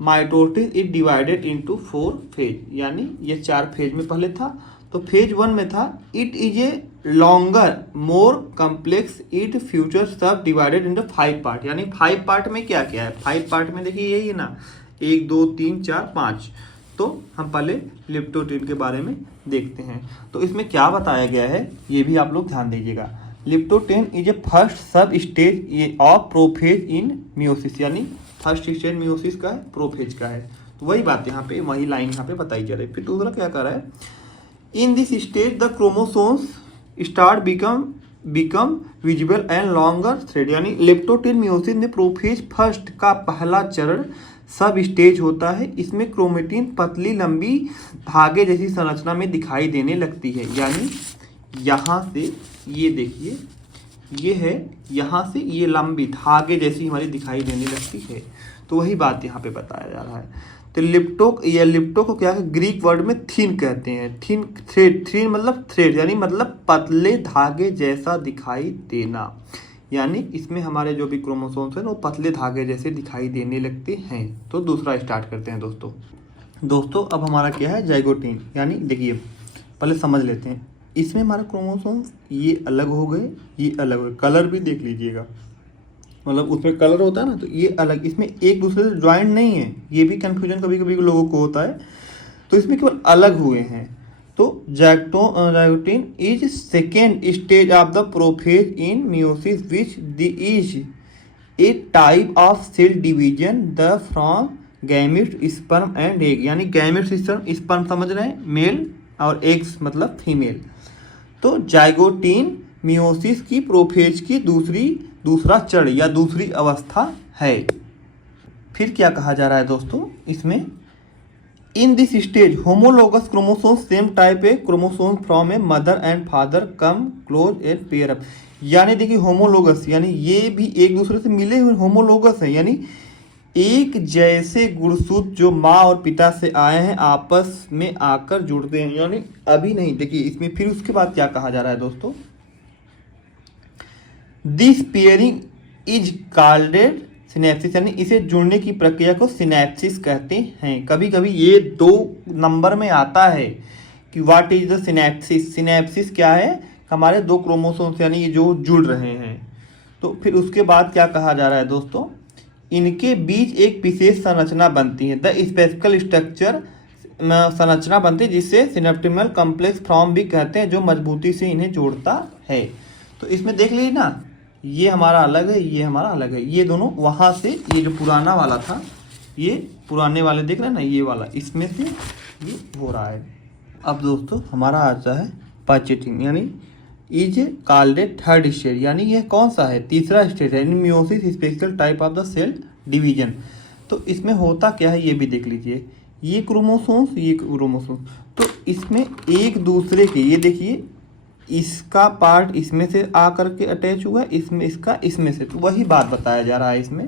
mitosis is divided into 4 phase, यानी ये 4 फेज में पहले था। तो फेज 1 में था, it is a longer more complex, it future सब डिवाइडेड इनटू 5 पार्ट, यानी 5 पार्ट में क्या क्या है, 5 पार्ट में देखिए यही है ना, 1 2 3 4 5। तो हम पहले लिप्टोप्टेन के बारे में देखते हैं। तो इसमें क्या बताया गया है ये भी आप लोग ध्यान दीजिएगा। लिप्टोप्टेन इज ए फर्स्ट सब stage of prophase in meiosis, यानी फर्स्ट स्टेज मियोसिस का है, प्रोफेज का है। तो वही बात यहाँ पे, वही लाइन यहाँ पे बताई जा रही है। फिर दूसरा क्या कर रहा है, in this stage the chromosomes start become visible and longer thread, यानी लिप्टोप्टेन मियोसिस में प्रोफेज फर्स्ट का पहला चरण सब स्टेज होता है। इसमें क्रोमेटिन पतली लंबी धागे जैसी संरचना में दिखाई देने लगती है, यानी यहाँ से ये देखिए ये है, यहाँ से ये लंबी धागे जैसी हमारी दिखाई देने लगती है। तो वही बात यहाँ पे बताया जा रहा है। तो लिप्टो को क्या है, ग्रीक वर्ड में थिन कहते हैं, थिन थ्रेड, थिन मतलब थ्रेड यानी मतलब पतले धागे जैसा दिखाई देना, यानी इसमें हमारे जो भी क्रोमोसोम्स हैं वो पतले धागे जैसे दिखाई देने लगते हैं। तो दूसरा स्टार्ट करते हैं दोस्तों अब हमारा क्या है, जाइगोटीन, यानी देखिए पहले समझ लेते हैं। इसमें हमारा क्रोमोसोम्स ये अलग हो गए, ये अलग हो गए, कलर भी देख लीजिएगा, मतलब उसमें कलर होता है ना, तो ये अलग, इसमें एक दूसरे से ज्वाइंट नहीं है। ये भी कन्फ्यूजन कभी कभी लोगों को होता है, तो इसमें केवल अलग हुए हैं। तो zygotene is second stage of the prophase in meiosis which the is a type of cell division the from gamete sperm and egg. यानी गैमिट स्पर्म समझ रहे हैं, मेल, और एग्स मतलब फीमेल। तो जाइगोटिन मियोसिस की प्रोफेज की दूसरा चरण या दूसरी अवस्था है। फिर क्या कहा जा रहा है दोस्तों इसमें, इन this stage homologous chromosome same type A chromosome from a mother and father come close and pair up. यानी देखिए होमोलोगस यानी ये भी एक दूसरे से मिले हुए होमोलोगस हैं, यानी एक जैसे गुणसूत्र जो माँ और पिता से आए हैं आपस में आकर जुड़ते हैं। यानी अभी नहीं, देखिए इसमें फिर उसके बाद क्या कहा जा रहा है दोस्तों, दिस पेयरिंग इज कॉल्डेड सिनेप्सिस, यानी इसे जुड़ने की प्रक्रिया को सिनेप्सिस कहते हैं। कभी कभी ये 2 नंबर में आता है कि what is the synapses. Synapses क्या है, हमारे 2 क्रोमोसोम्स यानी ये जो जुड़ रहे हैं। तो फिर उसके बाद क्या कहा जा रहा है दोस्तों, इनके बीच एक विशेष संरचना बनती है, द स्पेसिफिकल स्ट्रक्चर संरचना बनती है जिससे सिनेप्टिमल कॉम्प्लेक्स फॉर्म भी कहते हैं, जो मजबूती से इन्हें जोड़ता है। तो इसमें देख लीजिए ना, ये हमारा अलग है, ये हमारा अलग है, ये दोनों वहाँ से, ये जो पुराना वाला था, ये पुराने वाले देख रहे हैं ना, ये वाला इसमें से ये हो रहा है। अब दोस्तों हमारा आता है पाचेटिंग, यानी is called a third stage, यानी यह कौन सा है, तीसरा स्टेज है, meiosis special type of the cell division. तो इसमें होता क्या है ये भी देख लीजिए, ये क्रोमोसोम्स, ये क्रोमोसोम्स, तो इसमें एक दूसरे के, ये देखिए इसका पार्ट इसमें से आ करके अटैच हुआ है, इसमें इसका इसमें से, तो वही बात बताया जा रहा है इसमें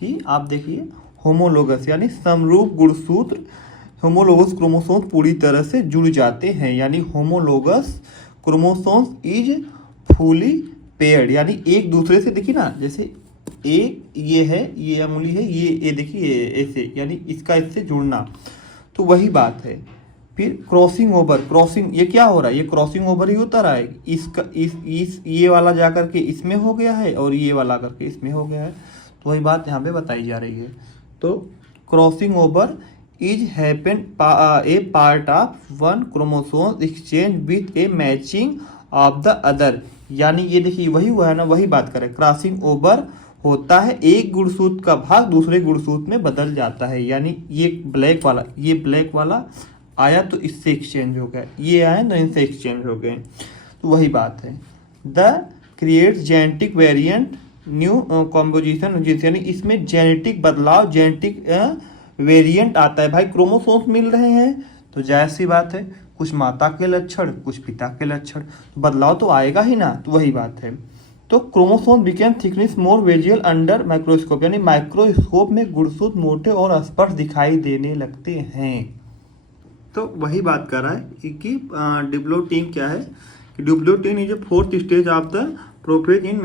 कि आप देखिए होमोलोगस यानी समरूप गुणसूत्र, होमोलोगस क्रोमोसोम्स पूरी तरह से जुड़ जाते हैं, यानी homologous chromosomes is fully paired, यानी एक दूसरे से, देखिए ना, जैसे एक ये है, ये अंगुली है, ये देखिए ऐसे, यानी इसका इससे जुड़ना, तो वही बात है। फिर क्रॉसिंग ओवर, क्रॉसिंग ये क्या हो रहा है, ये क्रॉसिंग ओवर ही होता रहा है, इसका इस ये वाला जा करके इसमें हो गया है और ये वाला करके इसमें हो गया है, तो वही बात यहाँ पे बताई जा रही है। तो crossing over is happen A part of one chromosome exchange with A matching of the other, यानी ये देखिए वही हुआ है ना, वही बात करें, क्रॉसिंग ओवर होता है, एक गुणसूत्र का भाग दूसरे गुणसूत्र में बदल जाता है, यानी ये ब्लैक वाला आया तो इससे एक्सचेंज हो गया, ये आया तो इनसे एक्सचेंज हो गए, तो वही बात है। The create genetic variant new composition, यानी इसमें जेनेटिक बदलाव, जेनेटिक वेरिएंट आता है। भाई क्रोमोसोम्स मिल रहे हैं तो जायज़ सी बात है, कुछ माता के लक्षण कुछ पिता के लक्षण, बदलाव तो आएगा ही ना, तो वही बात है। तो क्रोमोसोम बिकेम थिकनेस मोर विजुअल अंडर माइक्रोस्कोप, यानी माइक्रोस्कोप में गुणसूत्र मोटे और स्पष्ट दिखाई देने लगते हैं। तो वही बात कर रहा है कि डिप्लोटीन क्या है, कि diplotene is a 4th stage of the prophase in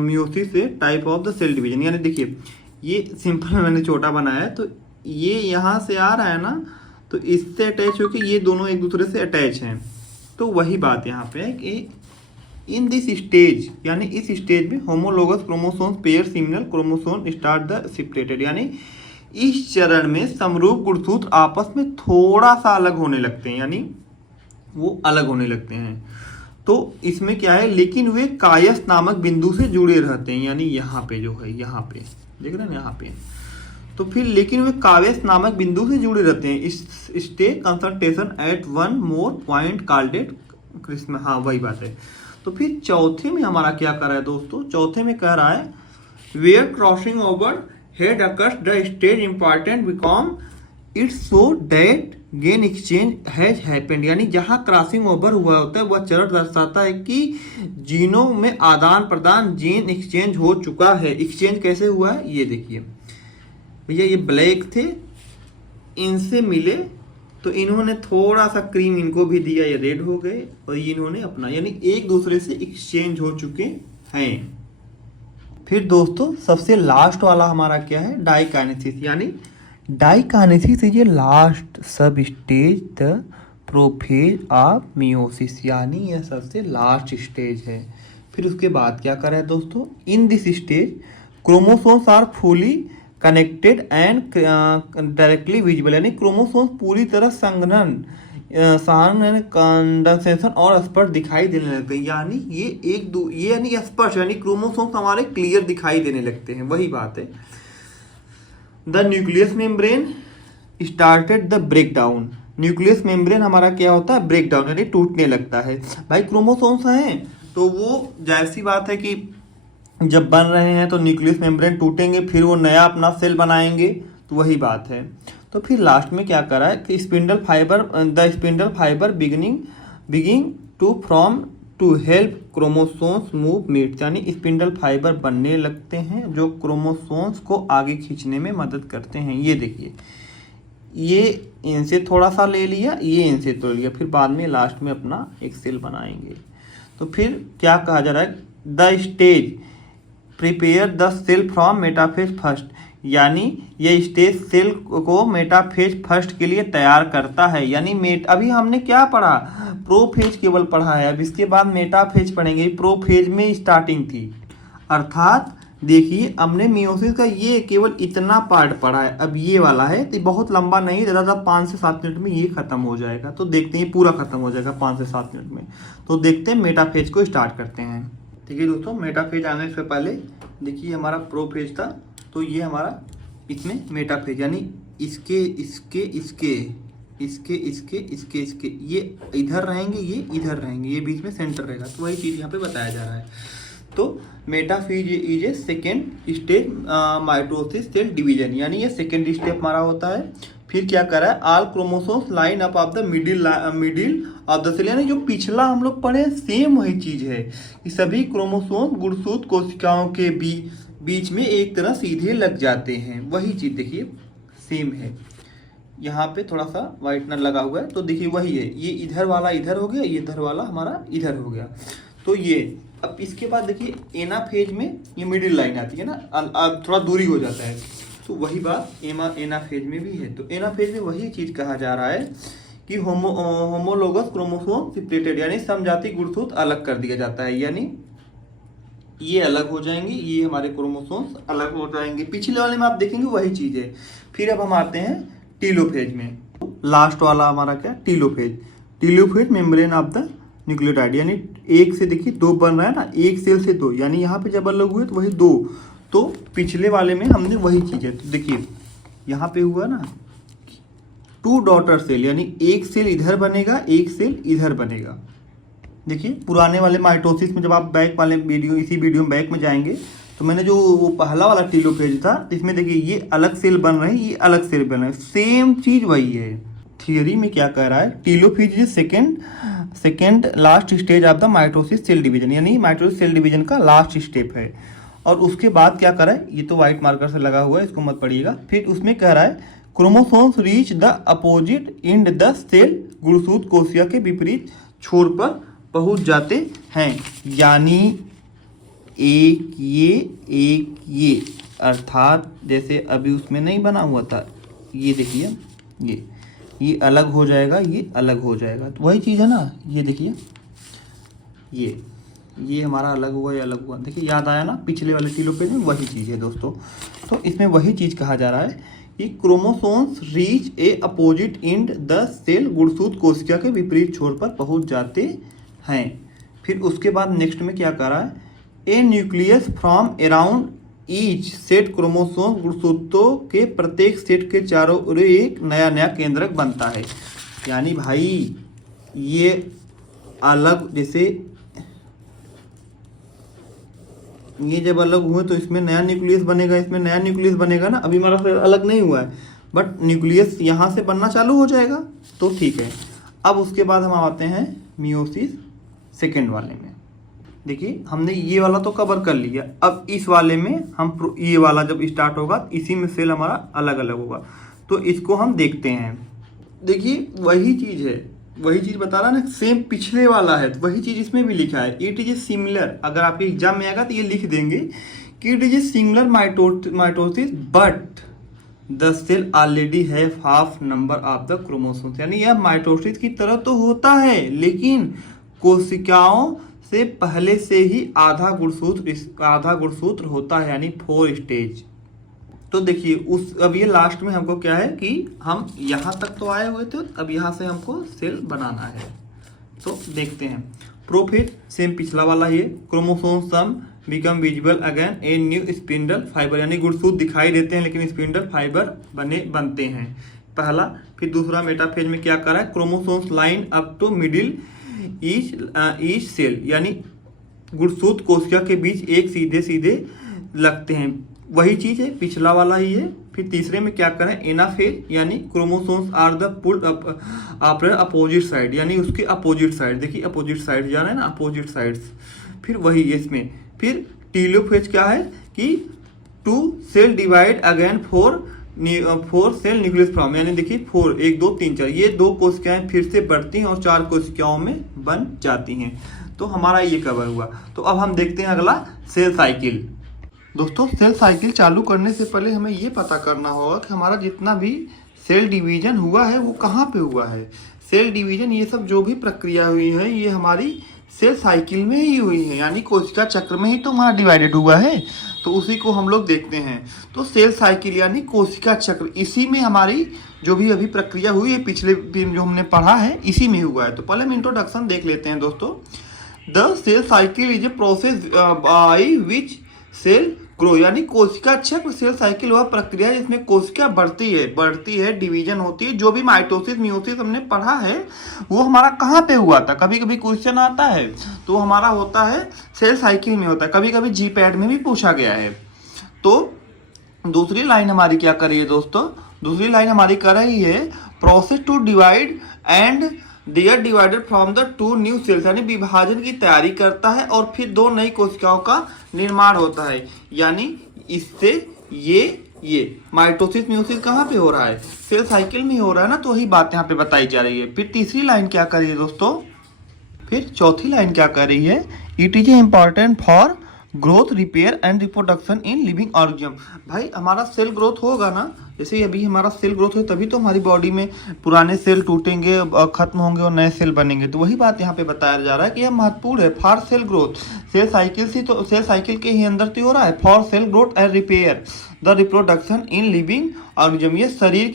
meiosis a type of the cell division. यानी देखिए ये सिंपल मैंने छोटा बनाया है, तो ये यहाँ से आ रहा है ना, तो इससे अटैच होकर ये दोनों एक दूसरे से अटैच हैं। तो वही बात यहाँ पे है कि इन दिस स्टेज, यानी इस स्टेज में homologous chromosome pair similar chromosome start the separated, यानी इस चरण में समरूप गुणसूत्र आपस में थोड़ा सा अलग होने लगते हैं, यानी वो अलग होने लगते हैं। तो इसमें क्या है, लेकिन वे कायस नामक बिंदु से जुड़े रहते हैं, यानी यहाँ पे जो है, यहाँ पे देख रहे हैं यहाँ पे, तो फिर लेकिन वे कायस नामक बिंदु से जुड़े रहते हैं। इस stay concentration at one more point called chrism, हाँ वही बात है। तो फिर चौथे में हमारा क्या कर रहा है दोस्तों, चौथे में कह रहा है where crossing over had occurred the stage important become it so that gain exchange has happened, यानी जहाँ क्रॉसिंग ओवर हुआ होता है वह चरण दर्शाता है कि जीनों में आदान प्रदान, जीन एक्सचेंज हो चुका है। एक्सचेंज कैसे हुआ है ये देखिए भैया, ये ब्लैक थे, इनसे मिले तो इन्होंने थोड़ा सा क्रीम इनको भी दिया, ये रेड हो गए, और इन्होंने अपना, यानी एक दूसरे से एक्सचेंज हो चुके हैं। फिर दोस्तों सबसे लास्ट वाला हमारा क्या है, डाइकाइनेसिस, यानी डाइकाइनेसिस इज ए लास्ट सब stage the prophase of meiosis, यानी यह सबसे लास्ट स्टेज है। फिर उसके बाद क्या कर रहा है दोस्तों, in this stage chromosomes are fully connected and directly visible, यानी क्रोमोसोम्स पूरी तरह संघनन कंडेंसेशन और स्पर्श दिखाई देने लगते हैं, यानी ये यानी स्पर्श, यानी क्रोमोसोम्स हमारे क्लियर दिखाई देने लगते हैं, वही बात है। The nucleus membrane started the breakdown, nucleus membrane हमारा क्या होता है, ब्रेकडाउन यानी टूटने लगता है। भाई क्रोमोसोम्स हैं तो वो जाहिर सी बात है कि जब बन रहे हैं तो न्यूक्लियस मेम्ब्रेन टूटेंगे, फिर वो नया अपना सेल बनाएंगे, तो वही बात है। तो फिर लास्ट में क्या करा है कि spindle fibre beginning to from to help chromosomes move meet, यानी स्पिंडल फाइबर बनने लगते हैं जो क्रोमोसोम्स को आगे खींचने में मदद करते हैं। ये देखिए, ये इनसे थोड़ा सा ले लिया, ये इनसे तो लिया, फिर बाद में लास्ट में अपना एक सेल बनाएंगे। तो फिर क्या कहा जा रहा है, the stage prepare the cell from metaphase first, यानी ये स्टेज सेल को मेटाफेज फर्स्ट के लिए तैयार करता है। यानी अभी हमने क्या पढ़ा, प्रोफेज केवल पढ़ा है, अब इसके बाद मेटाफेज पढ़ेंगे। प्रोफेज में स्टार्टिंग थी, अर्थात देखिए हमने मियोसिस का ये केवल इतना पार्ट पढ़ा है, अब ये वाला है तो बहुत लंबा नहीं, ज़्यादा 5 से 7 मिनट में ये खत्म हो जाएगा। तो देखते हैं, पूरा खत्म हो जाएगा 5 से 7 मिनट में। तो देखते हैं, मेटाफेज को स्टार्ट करते हैं। ठीक है दोस्तों, मेटाफेज आने से पहले देखिए हमारा प्रोफेज था, तो ये हमारा इसमें मेटाफेज, यानी इसके इसके इसके इसके इसके इसके इसके ये इधर रहेंगे, ये इधर रहेंगे, ये बीच में सेंटर रहेगा। तो वही चीज़ यहाँ पे बताया जा रहा है। तो metaphase is a second stage mitosis cell division, यानी ये सेकेंड स्टेप हमारा होता है। फिर क्या करा है, all chromosomes line up of the middle of the cell, यानी जो पिछला हम लोग पढ़े सेम वही चीज़ है कि सभी क्रोमोसोम गुणसूत्र कोशिकाओं के बीच में एक तरह सीधे लग जाते हैं। वही चीज़ देखिए सेम है, यहाँ पे थोड़ा सा वाइटनर लगा हुआ है, तो देखिए वही है, ये इधर वाला इधर हो गया, ये इधर वाला हमारा इधर हो गया। तो ये अब इसके बाद देखिए एनाफेज में ये मिडिल लाइन आती है ना, अब थोड़ा दूरी हो जाता है, तो वही बात एनाफेज में भी है। तो एनाफेज में वही चीज़ कहा जा रहा है कि होमोलोगस क्रोमोसोम सेपरेटेड, यानी समजाति गुणसूत्र अलग कर दिया जाता है, यानी ये अलग हो जाएंगे, ये हमारे क्रोमोसोम्स अलग हो जाएंगे। पिछले वाले में आप देखेंगे वही चीज़ है। फिर अब हम आते हैं टीलोफेज में, लास्ट वाला हमारा क्या, telophase membrane of the nucleotide, यानी एक से देखिए 2 बन रहा है ना, एक सेल से 2, यानी यहाँ पे जब अलग हुए तो वही 2। तो पिछले वाले में हमने वही चीज़ है, तो देखिए यहाँ पे हुआ ना 2 डॉटर सेल, यानी एक सेल इधर बनेगा, एक सेल इधर बनेगा। देखिए पुराने वाले माइटोसिस में जब आप बैक वाले वीडियो, इसी वीडियो में बैक में जाएंगे तो मैंने जो वो पहला वाला टीलोफेज था, इसमें देखिए ये अलग सेल बन रहे हैं, ये अलग सेल बन रहे हैं, सेम चीज़ वही है। थियरी में क्या कह रहा है, telophase is second last stage of the mitosis cell division, यानी माइटोसिस सेल डिवीजन का लास्ट स्टेप है। और उसके बाद क्या कर रहा है, ये तो व्हाइट मार्कर से लगा हुआ है, इसको मत पढ़िएगा। फिर उसमें कह रहा है chromosomes reach the opposite end the cell, गुणसूत्र कोशिका के विपरीत छोर पर पहुंच जाते हैं, यानी एक ये, अर्थात जैसे अभी उसमें नहीं बना हुआ था, ये देखिए ये अलग हो जाएगा, ये अलग हो जाएगा, तो वही चीज़ है ना। ये देखिए ये हमारा अलग हुआ, ये अलग हुआ, देखिए याद आया ना, पिछले वाले टीलोफेज में वही चीज़ है दोस्तों। तो इसमें वही चीज़ कहा जा रहा है कि chromosomes reach a opposite end the cell, गुणसूत्र कोशिका के विपरीत छोर पर पहुंच जाते हैं। फिर उसके बाद नेक्स्ट में क्या कर रहा है, a nucleus from around each set chromosome, गुणसूत्रों के प्रत्येक सेट के चारों ओर एक नया केंद्रक बनता है। यानी भाई ये अलग, जैसे ये जब अलग हुए तो इसमें नया न्यूक्लियस बनेगा, इसमें नया न्यूक्लियस बनेगा ना। अभी हमारा अलग नहीं हुआ है, बट न्यूक्लियस यहाँ से बनना चालू हो जाएगा, तो ठीक है। अब उसके बाद हम आते हैं मियोसिस सेकेंड वाले में। देखिए हमने ये वाला तो कवर कर लिया, अब इस वाले में हम ये वाला जब स्टार्ट होगा इसी में सेल हमारा अलग अलग होगा, तो इसको हम देखते हैं। देखिए वही चीज़ है, वही चीज़ बता रहा ना, सेम पिछले वाला है, तो वही चीज़ इसमें भी लिखा है, इट इज ए सिमिलर। अगर आपके एग्जाम में आएगा तो ये लिख देंगे कि it is a similar mitosis but the cell already have half number of the chromosomes, यानी यह माइटोसिस की तरह तो होता है, लेकिन कोशिकाओं से पहले से ही आधा गुणसूत्र होता है, यानी 4 स्टेज। तो देखिए अब ये लास्ट में हमको क्या है कि हम यहाँ तक तो आए हुए थे, अब यहाँ से हमको सेल बनाना है। तो देखते हैं। प्रोफेज सेम पिछला वाला, ये chromosome some become visible again a new spindle fibre, यानी गुणसूत्र दिखाई देते हैं लेकिन स्पिंडल फाइबर बनते हैं, पहला। फिर दूसरा मेटाफेज में क्या कर रहा है, chromosomes line up to middle each cell, यानी गुणसूत्र कोशिका के बीच एक सीधे सीधे लगते हैं, वही चीज है, पिछला वाला ही है। फिर तीसरे में क्या करें, एनाफेज, यानी chromosomes are the pulled up after opposite side, यानी उसके अपोजिट साइड, देखिए अपोजिट साइड जा रहा है ना, अपोजिट साइड्स। फिर वही इसमें। फिर टीलोफेज क्या है कि 2 cell divide again 4 cell nucleus form, यानी देखिए 4 1 2 3 4, ये 2 कोशिकाएं फिर से बढ़ती हैं और 4 कोशिकाओं में बन जाती हैं। तो हमारा ये कवर हुआ। तो अब हम देखते हैं अगला सेल साइकिल। दोस्तों सेल साइकिल चालू करने से पहले हमें ये पता करना होगा कि हमारा जितना भी सेल डिवीजन हुआ है वो कहाँ पे हुआ है। सेल डिवीजन ये सब जो भी प्रक्रिया हुई है ये हमारी सेल साइकिल में ही हुई है, यानी कोशिका चक्र में ही तो हमारा डिवाइडेड हुआ है। तो उसी को हम लोग देखते हैं। तो सेल साइकिल यानी कोशिका चक्र, इसी में हमारी जो भी अभी प्रक्रिया हुई है पिछले दिन जो हमने पढ़ा है इसी में हुआ है। तो पहले हम इंट्रोडक्शन देख लेते हैं दोस्तों। The cell cycle is a process by which cell grow, यानी कोशिका चक्र सेल साइकिल वह प्रक्रिया है जिसमें कोशिका बढ़ती है, डिवीजन होती है। जो भी माइटोसिस मियोसिस हमने पढ़ा है वो हमारा कहाँ पे हुआ था, कभी कभी क्वेश्चन आता है तो हमारा होता है सेल साइकिल में होता है, कभी कभी जी पैड में भी पूछा गया है। तो दूसरी लाइन हमारी क्या कर रही है दोस्तों, दूसरी लाइन हमारी कर रही है process to divide and they are divided from the 2 new cells, यानी विभाजन की तैयारी करता है और फिर 2 नई कोशिकाओं का निर्माण होता है। यानी इससे ये माइटोसिस म्यूसिस कहाँ पे हो रहा है, सेल साइकिल में हो रहा है ना, तो वही बात यहाँ पे बताई जा रही है। फिर तीसरी लाइन क्या कर रही है दोस्तों, फिर चौथी लाइन क्या कर रही है, it is important for growth repair and reproduction in living organism. भाई हमारा सेल ग्रोथ होगा ना, जैसे अभी हमारा सेल ग्रोथ हो तभी तो हमारी बॉडी में पुराने सेल टूटेंगे, खत्म होंगे और नए सेल बनेंगे। तो वही बात यहाँ पे बताया जा रहा है कि यह महत्वपूर्ण है for cell growth, cell cycle से तो सेल साइकिल के ही अंदर तो हो रहा है, for cell growth and repair the reproduction in living organism, ये शरीर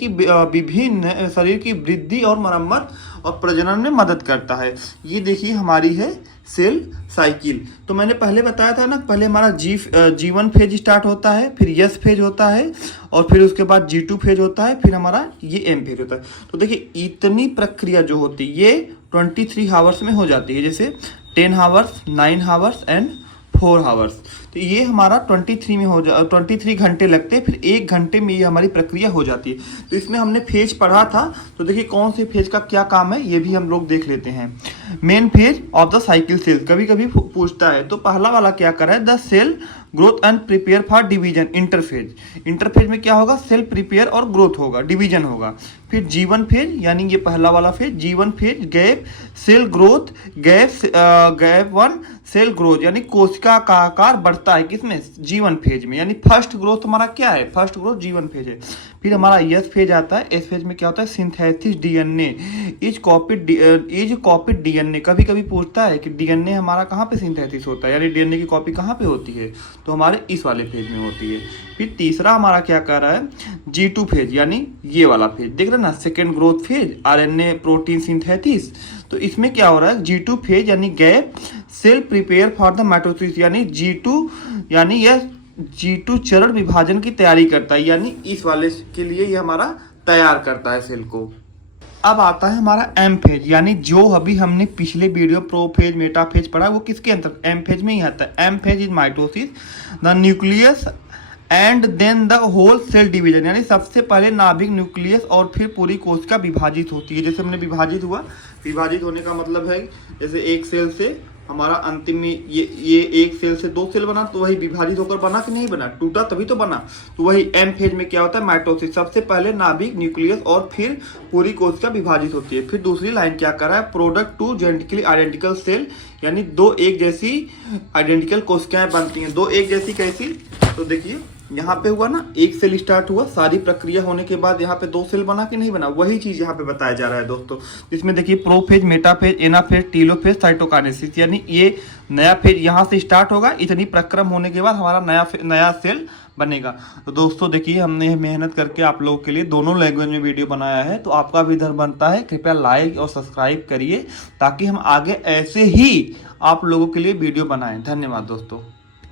की वृद्धि और मरम्मत और प्रजनन में मदद करता है। ये देखिए हमारी है सेल साइकिल। तो मैंने पहले बताया था ना, पहले हमारा G1 फेज स्टार्ट होता है, फिर S फेज होता है और फिर उसके बाद G2 फेज होता है, फिर हमारा ये M फेज होता है। तो देखिए इतनी प्रक्रिया जो होती है ये 23 हावर्स में हो जाती है, जैसे 10 हावर्स, 9 हावर्स एंड 4 हावर्स। तो ये हमारा 23 में 23 घंटे लगते हैं, फिर 1 घंटे में ये हमारी प्रक्रिया हो जाती है। तो इसमें हमने फेज पढ़ा था, तो देखिए कौन से फेज का क्या काम है ये भी हम लोग देख लेते हैं। Main phase of the cycle cell कभी कभी पूछता है, तो पहला वाला क्या कर रहा है, the cell growth and prepare for division, interphase. Interphase में क्या होगा, सेल प्रिपेयर और ग्रोथ होगा, डिवीजन होगा। फिर G1 फेज, यानी ये पहला वाला phase G1 phase, gap cell growth, gap 1 cell growth, यानी कोशिका का आकार बढ़ता है किसमें, G1 फेज में, यानी फर्स्ट ग्रोथ हमारा क्या है, फर्स्ट ग्रोथ G1 फेज है। फिर हमारा S फेज आता है, S फेज में क्या होता है, synthesis DNA is copied DNA। कभी कभी पूछता है कि DNA हमारा कहाँ पे सिंथेसिस होता है, यानी DNA की कॉपी कहाँ पे होती है, तो हमारे इस वाले फेज में होती है। फिर तीसरा हमारा क्या कर रहा है, G2 फेज, यानी ये वाला फेज देख रहे हैं ना, second growth phase, RNA protein synthesis. तो इसमें क्या हो रहा है, G2 फेज यानी gap cell prepare for the mitosis, यानी G2 यानी यह G2 चरण विभाजन की तैयारी करता है, यानी इस वाले के लिए ये हमारा तैयार करता है सेल को। अब आता है हमारा M फेज, यानी जो अभी हमने पिछले वीडियो प्रोफेज मेटाफेज पढ़ा वो किसके अंदर, M फेज में ही आता है। M phase is mitosis the nucleus and then the whole cell division, यानी सबसे पहले नाभिक न्यूक्लियस और फिर पूरी कोशिका विभाजित होती है। जैसे हमने विभाजित हुआ, विभाजित होने का मतलब है जैसे एक सेल से हमारा अंतिम में ये एक सेल से 2 सेल बना, तो वही विभाजित होकर बना कि नहीं बना, टूटा तभी तो बना। तो वही M फेज में क्या होता है, माइटोसिस, सबसे पहले नाभिक न्यूक्लियस और फिर पूरी कोशिका विभाजित होती है। फिर दूसरी लाइन क्या कर रहा है, प्रोडक्ट 2 जेनेटिकली आइडेंटिकल सेल, यानी 2 एक जैसी आइडेंटिकल कोशिकाएं बनती हैं। 2 एक जैसी कैसी, तो देखिए यहाँ पे हुआ ना, एक सेल स्टार्ट हुआ, सारी प्रक्रिया होने के बाद यहाँ पे 2 सेल बना कि नहीं बना, वही चीज यहाँ पे बताया जा रहा है दोस्तों। इसमें देखिए prophase, metaphase, anaphase, telophase, cytokinesis, यानी ये नया फेज यहाँ से स्टार्ट होगा, इतनी प्रक्रम होने के बाद हमारा नया सेल बनेगा। तो दोस्तों देखिए, हमने मेहनत करके आप लोगों के लिए दोनों लैंग्वेज में वीडियो बनाया है, तो आपका भी धर्म बनता है, कृपया लाइक और सब्सक्राइब करिए ताकि हम आगे ऐसे ही आप लोगों के लिए वीडियो बनाएं। धन्यवाद दोस्तों।